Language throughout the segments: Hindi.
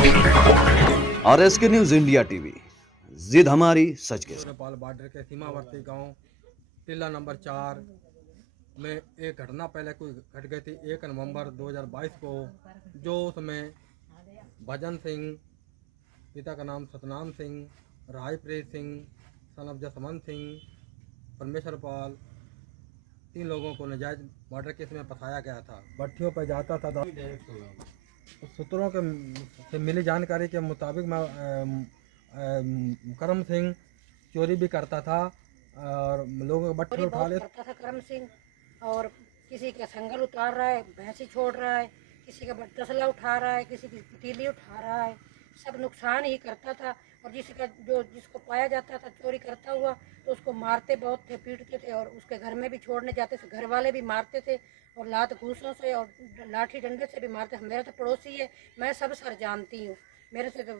RSK न्यूज इंडिया टीवी, जिद हमारी सच के साथ। नेपाल बॉर्डर के सीमावर्ती गांव टिल्ला नंबर 4 में एक घटना पहले कोई घट गई थी 1 नवंबर 2022 को, जो उसमें भजन सिंह, पिता का नाम सतनाम सिंह, रायप्रीत सिंह, सन ऑफ जसवंत सिंह, परमेश्वर पाल, 3 लोगों को नाजायज मर्डर केस में फंसाया गया था। भट्टियों पर जाता था। सूत्रों के से मिली जानकारी के मुताबिक करम सिंह चोरी भी करता था और लोगों के भट्टी उठा ले करता था करम सिंह, और किसी का संगल उतार रहा है, भैंसी छोड़ रहा है, किसी का तसला उठा रहा है, किसी की पतीली उठा रहा है, सब नुकसान ही करता था। और जिसको पाया जाता था चोरी करता हुआ तो उसको मारते बहुत थे, पीटते थे, और उसके घर में भी छोड़ने जाते थे। घर वाले भी मारते थे और लात घूसों से और लाठी डंडे से भी मारते। मेरा तो पड़ोसी है, मैं सब सर जानती हूँ। मेरे से तो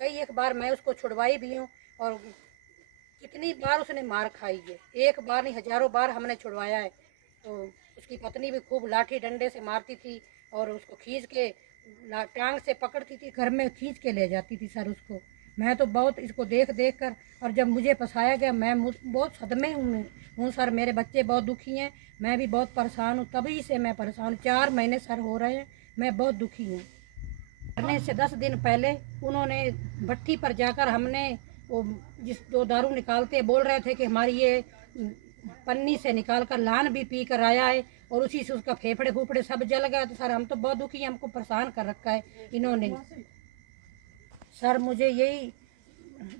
कई एक बार मैं उसको छुड़वाई भी हूँ, और कितनी बार उसने मार खाई है, एक बार नहीं हजारों बार हमने छुड़वाया है। तो उसकी पत्नी भी खूब लाठी डंडे से मारती थी और उसको खींच के टांग से पकड़ती थी, घर में खींच के ले जाती थी सर उसको। मैं तो बहुत इसको देख कर, और जब मुझे फंसाया गया मैं बहुत सदमे हूँ सर। मेरे बच्चे बहुत दुखी हैं, मैं भी बहुत परेशान हूँ, तभी से मैं परेशान हूँ। 4 महीने सर हो रहे हैं, मैं बहुत दुखी हूँ। करने से 10 दिन पहले उन्होंने भट्टी पर जाकर, हमने वो जो दारू निकालते बोल रहे थे कि हमारी ये पन्नी से निकाल कर लान भी पी कर आया है, और उसी से उसका फेफड़े फूफड़े सब जल गया। तो सर हम तो बहुत दुखी हैं, हमको परेशान कर रखा है इन्होंने। सर मुझे यही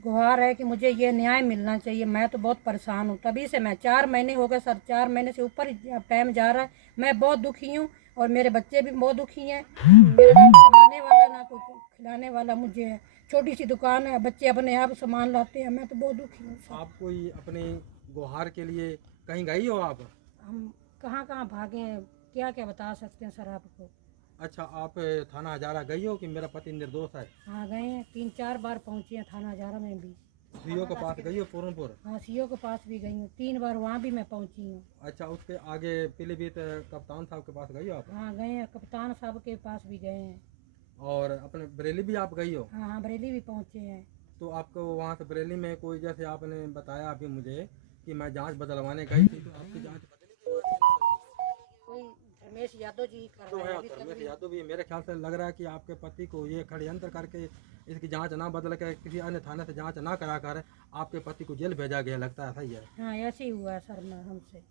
गुहार है कि मुझे ये न्याय मिलना चाहिए। मैं तो बहुत परेशान हूँ, तभी से मैं 4 महीने हो गए सर, 4 महीने से ऊपर टाइम जा रहा है। मैं बहुत दुखी हूँ और मेरे बच्चे भी बहुत दुखी हैं। मेरा ना कमाने वाला ना कोई खिलाने वाला मुझे है। छोटी सी दुकान है, बच्चे अपने आप सामान लाते हैं, मैं तो बहुत दुखी हूँ सर। आप कोई अपनी गुहार के लिए कहीं गई हो आप? हम कहाँ कहाँ भागे हैं, क्या क्या बता सकते हैं सर आपको। अच्छा, आप थाना हजारा गई हो कि मेरा पति निर्दोष है? हाँ गए हैं, 3-4 बार पहुँचे हैं थाना हजारा में भी। सीओ के पास गई हो पूरनपुर? हाँ सीओ के पास भी गई हूँ, 3 बार वहाँ भी मैं पहुँची हूँ। अच्छा, उसके आगे पीलीभीत कप्तान साहब के पास गई हो आप? हाँ गए हैं, कप्तान साहब के पास भी गए हैं। और अपने बरेली भी आप गई हो? हाँ हाँ बरेली भी पहुँचे हैं। तो आपको वहाँ से बरेली में कोई, जैसे आपने बताया अभी मुझे कि मैं जांच बदलवाने गई थी, तो आपकी जांच बदली थी? कोई धर्मेश यादव जी कर तो रहे है, हैं और अभी तक धर्मेश भी। यादव भी। मेरे ख्याल से लग रहा है कि आपके पति को ये षड्यंत्र करके इसकी जांच ना बदल के किसी अन्य थाने से जांच ना करा कर आपके पति को जेल भेजा गया, लगता है सही है? हाँ ऐसे ही हुआ है सर, हमसे।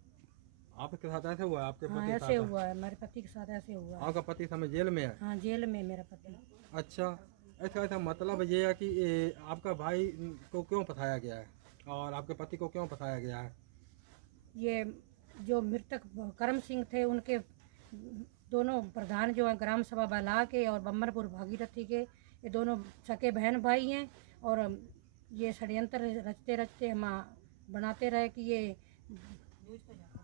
आपके साथ ऐसे हुआ है? आपके हाँ पति के ऐसे साथ? हुआ है, मेरे पति के साथ ऐसे हुआ है। आपका पति समय जेल में है? हाँ जेल में मेरा पति। अच्छा, ऐसा मतलब ये है कि आपका भाई को क्यों फंसाया गया है और आपके पति को क्यों फंसाया गया है? ये जो मृतक करम सिंह थे, उनके दोनों प्रधान जो हैं ग्राम सभा बला के और बम्बरपुर भागीरथी के, ये दोनों सके बहन भाई हैं। और ये षड्यंत्र रचते रचते हम बनाते रहे कि ये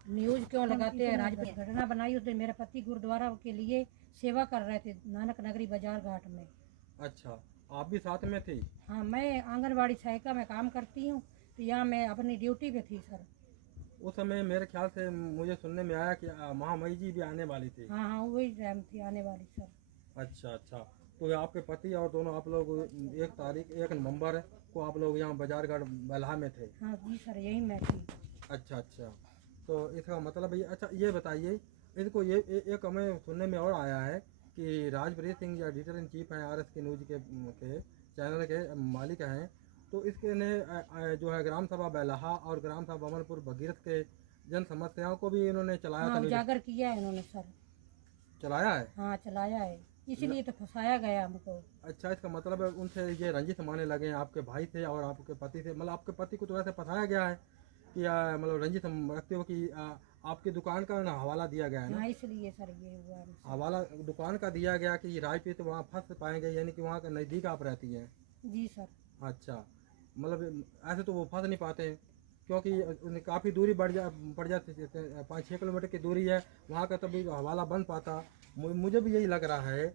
न्यूज़ क्यों लगाते हैं। राजपथ घटना बनाई उस दिन मेरे पति गुरुद्वारा के लिए सेवा कर रहे थे नानक नगरी बाजार घाट में। अच्छा, आप भी साथ में थी? हाँ मैं आंगनबाड़ी सहायिका में काम करती हूँ, तो यहाँ मैं अपनी ड्यूटी पे थी सर। उस समय मेरे ख्याल से मुझे सुनने में आया कि महामई जी भी आने वाली थी। हाँ हाँ वही टाइम थी आने वाली सर। अच्छा अच्छा, तो आपके पति और दोनों आप लोग 1 नवंबर को आप लोग यहाँ बाजारगढ़ बलहा में थे? हाँ जी सर यही मैं थी। अच्छा अच्छा, तो इसका मतलब ये। अच्छा ये बताइए, इसको ये एक हमें सुनने में और आया है कि राजप्रीत सिंह या एडिटर इन चीफ हैं RSK न्यूज के चैनल के मालिक हैं, तो इसके ने जो है ग्राम सभा बेलहा और ग्राम सभा बमनपुर भगीरथ के जन समस्याओं को भी इन्होंने चलाया हाँ था। उजागर किया है इन्होंने सर। चलाया है? हाँ चलाया है, इसीलिए तो फंसाया गया हमको। अच्छा, इसका मतलब है उनसे ये रंजिश माने लगे हैं, आपके भाई थे और आपके पति से। मतलब आपके पति को तो वैसे फंसाया गया है कि मतलब रंजिश रखते हो कि आपकी दुकान का ना हवाला दिया गया है ना? हाँ इसलिए सर ये हुआ हमसे। हवाला दुकान का दिया गया कि राजपीत वहाँ फंस पाएंगे, यानी कि वहाँ के नज़दीक आप रहती हैं? जी सर। अच्छा, मतलब ऐसे तो वो फंस नहीं पाते हैं क्योंकि काफ़ी दूरी पड़ जाती है, 5-6 किलोमीटर की दूरी है वहाँ का, तभी हवाला बन पाता। मुझे भी यही लग रहा है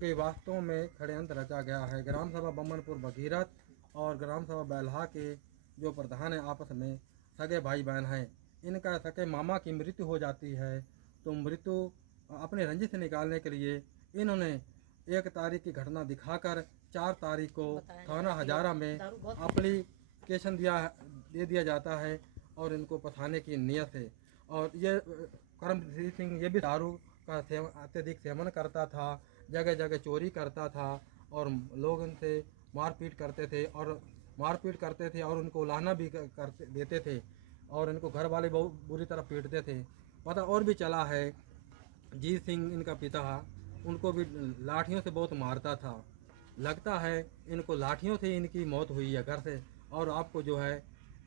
कि वास्तव में षड्यंत्र रचा गया है। ग्राम सभा बम्बनपुर भगीरथ और ग्राम सभा बेलहा के जो प्रधान हैं आपस में सगे भाई बहन हैं, इनका सके मामा की मृत्यु हो जाती है, तो मृत्यु अपने रंजिश से निकालने के लिए इन्होंने 1 तारीख की घटना दिखाकर 4 तारीख को थाना हजारा में एप्लीकेशन दे दिया जाता है और इनको फंसाने की नीयत है। और ये करमजीत सिंह ये भी दारू का अत्यधिक सेवन करता था, जगह जगह चोरी करता था और लोग इनसे मारपीट करते थे और उनको उलाहना भी करते देते थे और इनको घर वाले बहुत बुरी तरह पीटते थे। पता और भी चला है जीत सिंह इनका पिता, उनको भी लाठियों से बहुत मारता था। लगता है इनको लाठियों से इनकी मौत हुई है घर से। और आपको जो है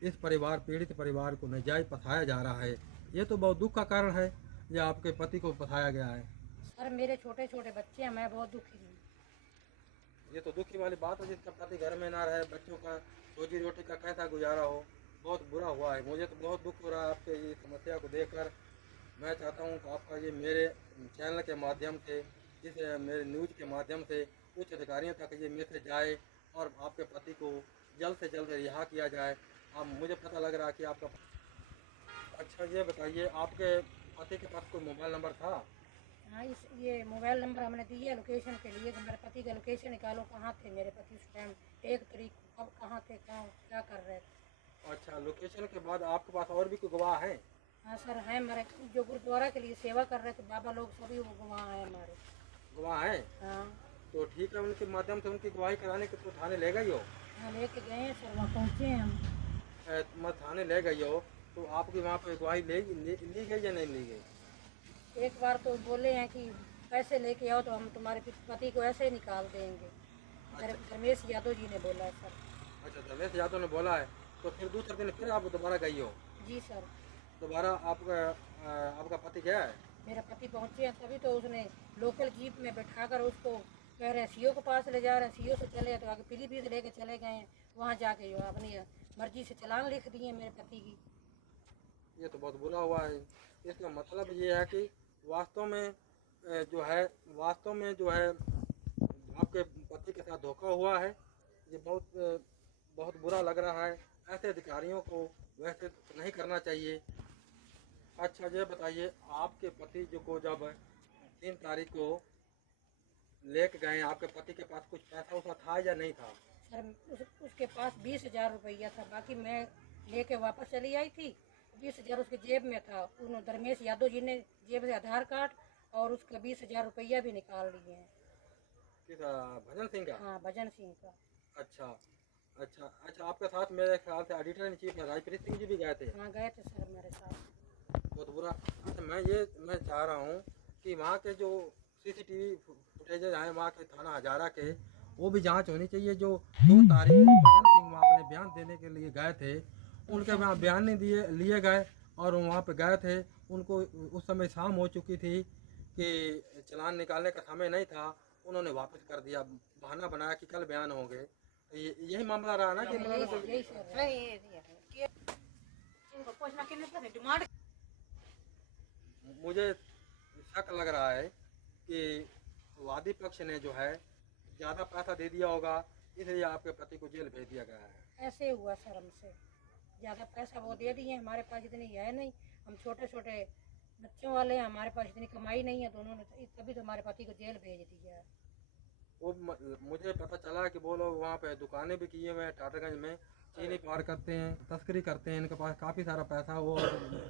इस पीड़ित परिवार को नाजायज फंसाया जा रहा है। ये तो बहुत दुख का कारण है, ये आपके पति को फंसाया गया है। सर मेरे छोटे छोटे बच्चे हैं, मैं बहुत दुखी हूँ। ये तो दुखी वाली बात है, जिसका पति घर में ना रहे, बच्चों का रोजी रोटी का कैसा गुजारा हो, बहुत बुरा हुआ है। मुझे तो बहुत दुख हो रहा है आपके ये समस्या को देखकर। मैं चाहता हूँ कि आपका ये मेरे चैनल के माध्यम से, इस मेरे न्यूज़ के माध्यम से उच्च अधिकारियों तक ये मैसेज जाए और आपके पति को जल्द से जल्द रिहा किया जाए। अब मुझे पता लग रहा है कि आपका अच्छा ये बताइए, आपके पति के पास कोई मोबाइल नंबर था? हाँ, ये मोबाइल नंबर हमने दिया लोकेशन के लिए कि मेरे पति का लोकेशन निकालो, कहाँ थे मेरे पति उस टाइम 1 तारीख को, अब कहाँ थे, क्या कर रहे थे। अच्छा, लोकेशन के बाद आपके पास और भी कोई गवाह हैं? हाँ सर हैं, मेरे जो गुरुद्वारा के लिए सेवा कर रहे थे बाबा लोग, सभी वो गवाह हैं हमारे। गवाह हैं? हाँ तो ठीक है, उनके माध्यम से उनकी गवाही कराने के तो थाने ले गई हो? हाँ लेके गए हैं सर, वहाँ पहुँचे हैं हम। मैं थाने ले गई हो तो आपकी वहाँ पे गवाही ली गई या नहीं ली गई? एक बार तो बोले हैं कि पैसे लेके आओ तो हम तुम्हारे पति को ऐसे ही निकाल देंगे। रमेश यादव जी ने बोला है सर। अच्छा, रमेश यादव ने बोला है। तो फिर दूसरे दिन फिर आप दोबारा गई हो? जी सर। दोबारा आपका पति गया है? मेरा पति पहुँचे हैं, तभी तो उसने लोकल जीप में बैठाकर उसको कह रहे हैं सीओ के पास ले जा रहे हैं, सीओ से चले तो आगे पीलीभीत लेके चले गए हैं। वहाँ जाके जो अपनी मर्जी से चालान लिख दिए मेरे पति की। ये तो बहुत बुरा हुआ है। इसका मतलब ये है कि वास्तव में जो है आपके पति के साथ धोखा हुआ है। ये बहुत बुरा लग रहा है। ऐसे अधिकारियों को वैसे नहीं करना चाहिए। अच्छा ये बताइए, आपके पति जो को जब 3 तारीख को लेके गए, आपके पति के पास कुछ पैसा उसा था या नहीं था? सर उसके पास 20,000 रुपया था, बाकी मैं लेके वापस चली आई थी। 20,000 उसके जेब में था। उन्होंने धर्मेश यादव जी ने जेब से आधार कार्ड और उसका 20,000 रुपया भी निकाल लिए हैं। किसा भजन सिंह का? हाँ भजन सिंह का। अच्छा, आपके साथ मेरे ख्याल से editor in chief Rajpreet Singh ji भी गए थे? हाँ गए थे सर मेरे साथ। बहुत बुरा। अच्छा मैं चाह रहा हूँ कि वहाँ के जो CCTV फुटेज हैं वहाँ के थाना हजारा के, वो भी जांच होनी चाहिए। जो 2 तारीख को भजन सिंह वहाँ अपने बयान देने के लिए गए थे, उनके वहाँ बयान नहीं लिए गए और वहाँ पे गए थे। उनको उस समय शाम हो चुकी थी कि चालान निकालने का समय नहीं था, उन्होंने वापस कर दिया, बहाना बनाया कि कल बयान होंगे। यही मामला रहा ना कि मुझे शक लग रहा है कि वादी पक्ष ने जो है ज़्यादा पैसा दे दिया होगा, इसलिए आपके पति को जेल भेज दिया गया है। ऐसे हुआ सर हमसे, ज़्यादा पैसा वो दे दिए, हमारे पास इतनी है नहीं, हम छोटे छोटे बच्चों वाले हैं, हमारे पास इतनी कमाई नहीं है दोनों ने, तभी तो हमारे पति को जेल भेज दिया है। वो मुझे पता चला कि वो लोग वहाँ पे दुकानें भी किए हुए हैं, टाटागंज में चीनी पार करते हैं, तस्करी करते हैं, इनके पास काफ़ी सारा पैसा वो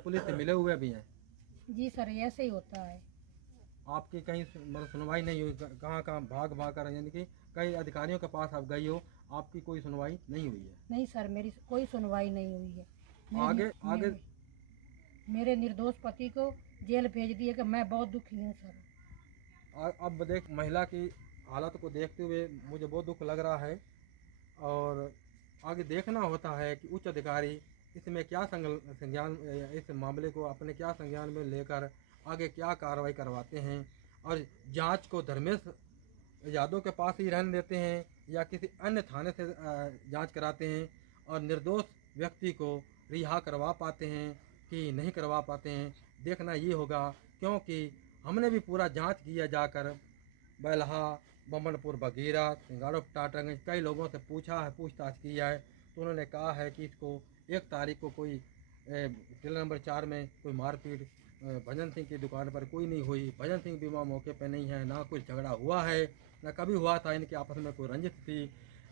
पुलिस से मिले हुए भी हैं। जी सर ऐसे ही होता है। आपकी कहीं मतलब सुनवाई नहीं हुई? कहाँ भाग कर, यानी कि कई अधिकारियों के पास आप गई हो, आपकी कोई सुनवाई नहीं हुई है? नहीं सर मेरी कोई सुनवाई नहीं हुई है। आगे मेरे निर्दोष पति को जेल भेज दिए कि मैं बहुत दुखी हूँ सर। अब देख, महिला की हालत को देखते हुए मुझे बहुत दुख लग रहा है और आगे देखना होता है कि उच्च अधिकारी इसमें क्या संज्ञान, इस मामले को अपने क्या संज्ञान में लेकर आगे क्या कार्रवाई करवाते हैं और जांच को धर्मेश यादव के पास ही रहने देते हैं या किसी अन्य थाने से जांच कराते हैं और निर्दोष व्यक्ति को रिहा करवा पाते हैं कि नहीं करवा पाते हैं, देखना ये होगा। क्योंकि हमने भी पूरा जांच किया जाकर बैलहा, बमनपुर, बगीरा, सिंगाड़ो, टाटागंज कई लोगों से पूछताछ किया है, तो उन्होंने कहा है कि इसको 1 तारीख को कोई टिला नंबर 4 में कोई मारपीट भजन सिंह की दुकान पर कोई नहीं हुई। भजन सिंह भी वहाँ मौके पर नहीं है, ना कुछ झगड़ा हुआ है, न कभी हुआ था इनके आपस में कोई रंजिश थी।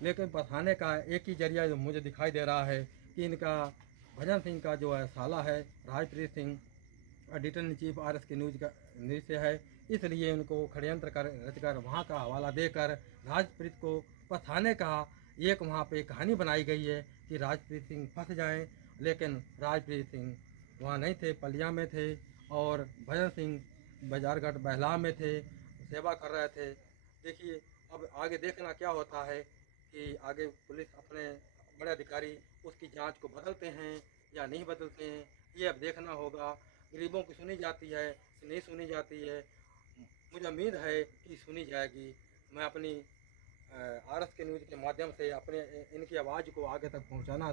लेकिन बताने का एक ही जरिया जो मुझे दिखाई दे रहा है कि इनका भजन सिंह का जो है साला है Rajpreet Singh, editor in chief RS के न्यूज़ से है, इसलिए उनको षड्यंत्र कर रचकर वहाँ का हवाला देकर राजप्रीत को फंसाने का एक वहाँ पे कहानी बनाई गई है कि राजप्रीत सिंह फंस जाएं। लेकिन राजप्रीत सिंह वहाँ नहीं थे, पलिया में थे, और भजन सिंह बाजारघाट बहला में थे, सेवा कर रहे थे। देखिए अब आगे देखना क्या होता है कि आगे पुलिस अपने बड़े अधिकारी उसकी जांच को बदलते हैं या नहीं बदलते हैं, ये अब देखना होगा। गरीबों की सुनी जाती है, नहीं सुनी जाती है, मुझे उम्मीद है कि सुनी जाएगी। मैं अपनी RS के न्यूज़ के माध्यम से अपने इनकी आवाज़ को आगे तक पहुंचाना,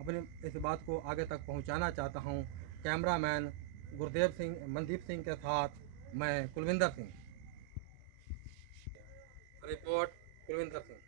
अपनी इस बात को आगे तक पहुंचाना चाहता हूं। कैमरामैन गुरदेव सिंह, मनदीप सिंह के साथ मैं कुलविंदर सिंह। रिपोर्ट कुलविंदर सिंह।